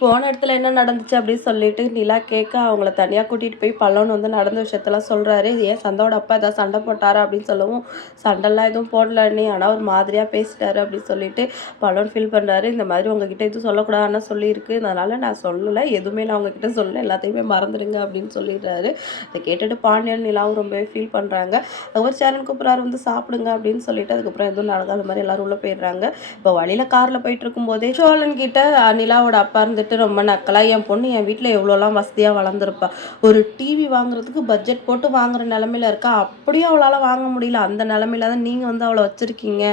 போன இடத்துல என்ன நடந்துச்சு அப்படின்னு சொல்லிட்டு நிலா கேட்க, அவங்கள தனியா கூட்டிட்டு போய் பல்லவன் வந்து நடந்த விஷயத்தெல்லாம் சொல்றாரு. ஏன் சந்தாவோட அப்பா ஏதாவது சண்டை போட்டாரா அப்படின்னு சொல்லவும், சண்டைலாம் எதுவும் போடல அண்ணி. ஆனா ஒரு மாதிரியா பேசிட்டாரு அப்படின்னு சொல்லிட்டு பல்லவன் ஃபீல் பண்றாரு. இந்த மாதிரி உங்ககிட்ட எதுவும் சொல்லக்கூடாதுன்னு சொல்லியிருக்கு. அதனால நான் சொல்லல. எதுவுமே நான் உங்ககிட்ட சொல்லல. எல்லாத்தையுமே மறந்துடுங்க அப்படின்னு சொல்லிடுறாரு. இதை கேட்டுட்டு பாண்டியன் நிலாவும் ரொம்பவே ஃபீல் பண்றாங்க. அதுக்கப்புறம் சேரன் கூப்பிட்றாரு வந்து சாப்பிடுங்க அப்படின்னு சொல்லிட்டு, அதுக்கப்புறம் எதுவும் நடக்காத மாதிரி எல்லாரும் உள்ள போயிடுறாங்க. இப்போ வழியில கார்ல போயிட்டு இருக்கும்போதே சோழன் கிட்ட நிலாவோட அப்பா இருந்துட்டு ரொம்ப நக்கலா, என் பொண்ணு என் வீட்டில் எவ்வளோலாம் வசதியாக வளர்ந்துருப்பா, ஒரு டிவி வாங்குறதுக்கு பட்ஜெட் போட்டு வாங்குற நிலமையில இருக்கா, அப்படியும் அவளால் வாங்க முடியல. அந்த நிலமையில தான் நீங்கள் வந்து அவளை வச்சுருக்கீங்க.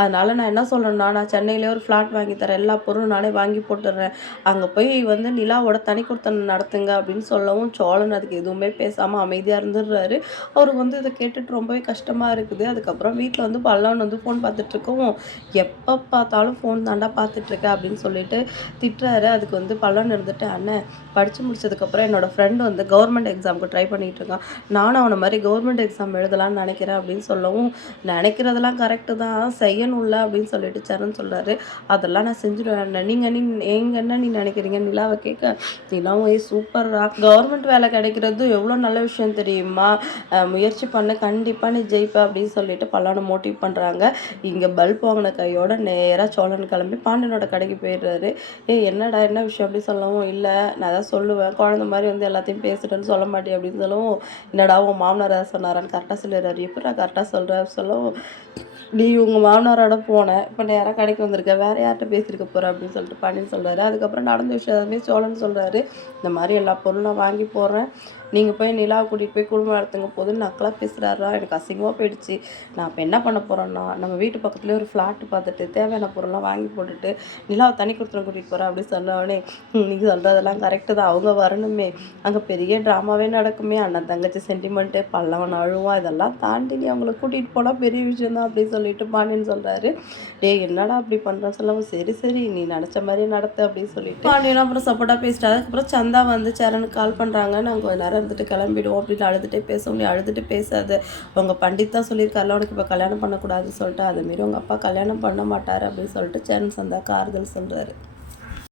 அதனால நான் என்ன சொல்கிறேன்னா, நான் சென்னையிலே ஒரு ஃப்ளாட் வாங்கி தரேன், எல்லா பொருளும் நானே வாங்கி போட்டுடுறேன், அங்கே போய் வந்து நிலாவோட தனி கொடுத்தனம் நடத்துங்க அப்படின்னு சொல்லவும், சோழன் அதுக்கு எதுவுமே பேசாமல் அமைதியாக இருந்துடுறாரு. அவருக்கு வந்து இதை கேட்டுட்டு ரொம்பவே கஷ்டமாக இருக்குது. அதுக்கப்புறம் வீட்டில் வந்து பல்லவன் வந்து ஃபோன் பார்த்துட்டு இருக்கவும், எப்போ பார்த்தாலும் ஃபோன் தாண்டா பார்த்துட்ருக்க அப்படின்னு சொல்லிட்டு திட்டுறாரு. அதுக்கு வந்து பல்லவன் இருந்துட்டு, அண்ணன் படித்து முடிச்சதுக்கப்புறம் என்னோடய ஃப்ரெண்டு வந்து கவர்மெண்ட் எக்ஸாமுக்கு ட்ரை பண்ணிகிட்டு இருக்கான், நானும் அவனை மாதிரி கவர்மெண்ட் எக்ஸாம் எழுதலான்னு நினைக்கிறேன் அப்படின்னு சொல்லவும், நினைக்கிறதெல்லாம் கரெக்டு தான், செய்யணும்ல அப்படின்னு சொல்லிட்டு சரண் சொல்கிறாரு. அதெல்லாம் நான் செஞ்சுடுவேன் அண்ணன், நீங்கள் என்ன நீ நினைக்கிறீங்க நிலாவை கேட்க, நிலாவும் சூப்பர்ரா, கவர்மெண்ட் வேலை கிடைக்கிறது எவ்வளோ நல்ல விஷயம் தெரியுமா, முயற்சி பண்ண கண்டிப்பாக நீ ஜெயிப்ப அப்படின்னு சொல்லிட்டு பல்லவனை மோட்டிவ் பண்ணுறாங்க. இங்கே பல்ப் வாங்கின கையோட நேராக சோழன் கிளம்பி பாண்டியனோட கடைக்கு போயிடுறாரு. என்னடா என்ன விஷயம் அப்படி சொல்லவும், இல்லை நான் தான் சொல்லுவேன், குழந்த மாதிரி வந்து எல்லாத்தையும் பேசிட்டேன்னு சொல்ல மாட்டேன் அப்படின்னு சொல்லவும், என்னடா உன் மாமனார் ஏதாவது சொன்னாரான்னு கரெக்டாக சொல்லிடுறாரு. எப்படி நான் கரெக்டாக சொல்கிறேன் சொல்லவும், நீ உங்கள் மாமனாரோட போனேன், இப்போ நேராக கடைக்கு வந்திருக்க, வேறு யார்கிட்ட பேசியிருக்க போகிற அப்படின்னு சொல்லிட்டு பாண்டியன் சொல்கிறாரு. அதுக்கப்புறம் நடந்த விஷயமே சோழன் சொல்கிறாரு. இந்த மாதிரி எல்லா பொருளும் நான் வாங்கி போடுறேன், நீங்கள் போய் நிலாவை கூட்டிகிட்டு போய் குடும்பம் நடத்துங்க போதுன்னு நக்கலாக பேசுகிறாரா, எனக்கு அசிங்கமாக போயிடுச்சு. நான் இப்போ என்ன பண்ண போகிறேன்னா, நம்ம வீட்டு பக்கத்துலேயே ஒரு ஃப்ளாட்டு பார்த்துட்டு தேவையான பொருள்லாம் வாங்கி போட்டுட்டு நிலாவை தனி கொடுத்துட்டு கூட்டிகிட்டு போகிறேன் அப்படின்னு சொன்னவொடனே, நீங்கள் சொல்கிறதெல்லாம் கரெக்டு தான், அவங்க வரணுமே, அங்கே பெரிய ட்ராமாவே நடக்குமே, அண்ணன் தங்கச்சி சென்டிமெண்ட்டு, பல்லவன் அழுவான், இதெல்லாம் தாண்டி நீ அவங்கள கூட்டிகிட்டு போனால் பெரிய விஷயம் தான் அப்படின்னு சொல்லிட்டு பாண்டியன் சொல்கிறாரு. டேய் என்னடா அப்படி பண்ணுறேன் சொல்லவும், சரி சரி நீ நினச்ச மாதிரியே நடத்து அப்படின்னு சொல்லிட்டு பாண்டியனும் அப்புறம் சப்போர்ட்டாக பேசிட்டாரு. அதுக்கப்புறம் சந்தா வந்து சரணுக்கு கால் பண்ணுறாங்க, நாங்கள் கொஞ்ச நேரம் இருந்துட்டு கிளம்பிடுவோம் அப்படின்னு அழுதுகிட்டே பேசவும், நீ அழுதுட்டு பேசாது, உங்கள் பண்டித் தான் சொல்லியிருக்காருல உனக்கு இப்போ கல்யாணம் பண்ணக்கூடாதுன்னு சொல்லிட்டு, அதுமாரி உங்கள் அப்பா கல்யாணம் பண்ண மாட்டார் அப்படின்னு சொல்லிட்டு சரண் சந்தாக்கு ஆறுதல் சொல்கிறாரு.